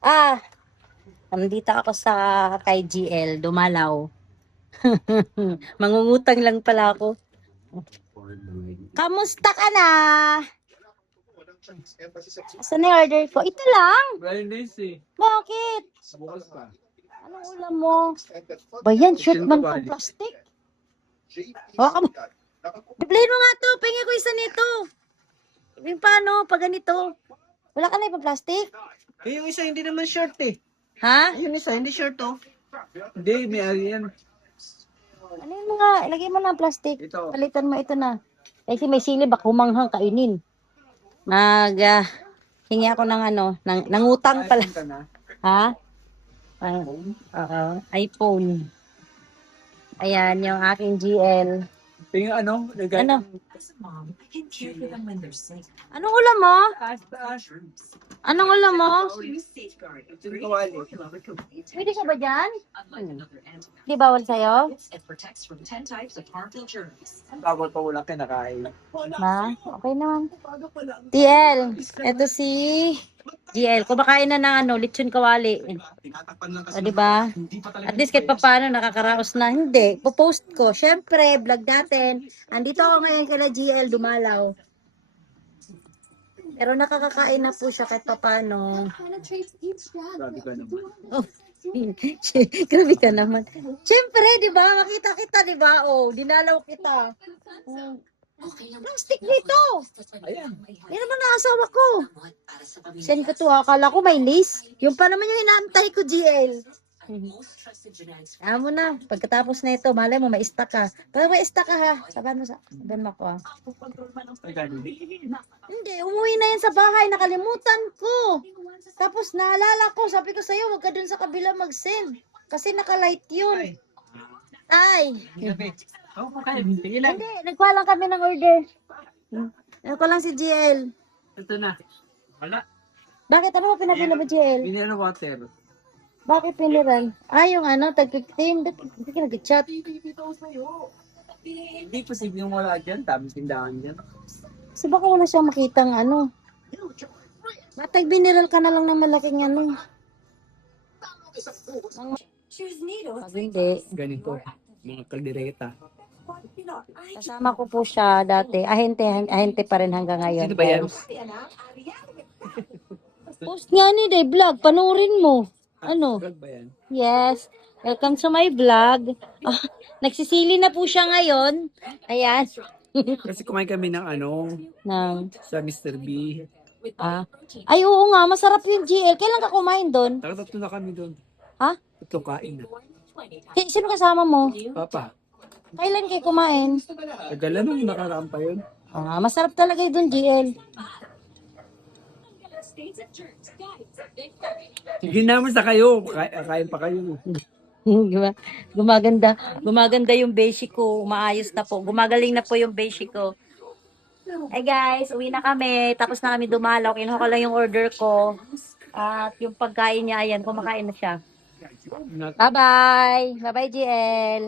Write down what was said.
Ah, nandito ako sa kay GL, dumalaw. Mangungutang lang pala ako. Kamusta ka na? Saan na order ko? Ito lang. Bakit? Anong ulam mo? Ba yan, shirt man to, plastic. Hawa ka mo. Replyin mo nga to, pengi ko isa nito. Yung paano, pag ganito. Wala ka na plastic? Yung isa hindi naman short eh. Ha? Yung isa hindi short oh. Hindi, may yan. Ano yung mga, ilagay mo na ang plastic. Ito. Palitan mo ito na. Kasi may sili, baka humanghang kainin. Hingi ako ng nangutang pala. Ha? iPhone. Ayan, yung aking GL. Yung ano? Ano? Anong ulam mo? Anong ulam mo? Pwede ka ba dyan? Di bawal sa'yo? Bawal pa wala kinakain. Ma, okay naman. TL, eto si GL. Kumakain na ng lechon kawali. O, diba? At least kahit paano nakakaraos na. Hindi. Popost ko. Syempre, vlog natin. Andito ako ngayon kay GL, dumalaw. Pero nakakakain na po siya kahit paano. Grabe ka naman. Oh. Grabe ka naman. Syempre, di ba? Makita kita, di ba? Oh, dinalaw kita. Plastic dito. Ayan. Yan naman ang asawa ko. Send ko to. Akala ko may list. Yung pa naman yung inaantay ko, GL. Amo na. Pagkatapos na ito, malay mo, may stock ka. Pag may stock ka ha, sabihan mo ako ha. Hindi, umuwi na yan sa bahay. Nakalimutan ko. Tapos naalala ko, sabi ko sa'yo, huwag ka dun sa kabila mag-send. Kasi naka-light yun. Ay. Hindi, nagkuha lang kami ng order. Ko lang si GL. Ito na. Wala. Bakit? Ano mo pinabila mo, GL? Mineral water. Bakit piniral? Yung tag 15. Hindi ka nag-chat. Hindi posible yung wala dyan. Dami tindahan dyan. Kasi baka wala siyang makitang Matag biniral ka na lang ng malaking Pag hindi. Ganito. Mga kaldereta. Kasama ko po siya dati. Ahente pa rin hanggang ngayon. Sino ba yan? Post nga ni Day Vlog. Panurin mo. Ano? Vlog ba yan? Yes. Welcome to my vlog. Nagsisili na po siya ngayon. Ayan. Kasi kumain kami ng sa Mr. B. Ay, oo nga. Masarap yung GL. Kailan ka kumain doon? Nakatatlo na kami doon. Ha? Tatlong kain na. Sino kasama mo? Papa. Kailan kayo kumain? Tagalan nung nakaraan pa yun. Masarap talaga yung GL. Sige naman sa kayo. Kain pa kayo. Gumaganda yung basic ko. Maayos na po. Gumagaling na po yung basic ko. Hey guys, uwi na kami. Tapos na kami dumalaw. Kinuha ko lang yung order ko. At yung pagkain niya, ayan, kumakain na siya. Bye-bye. Bye-bye, GL.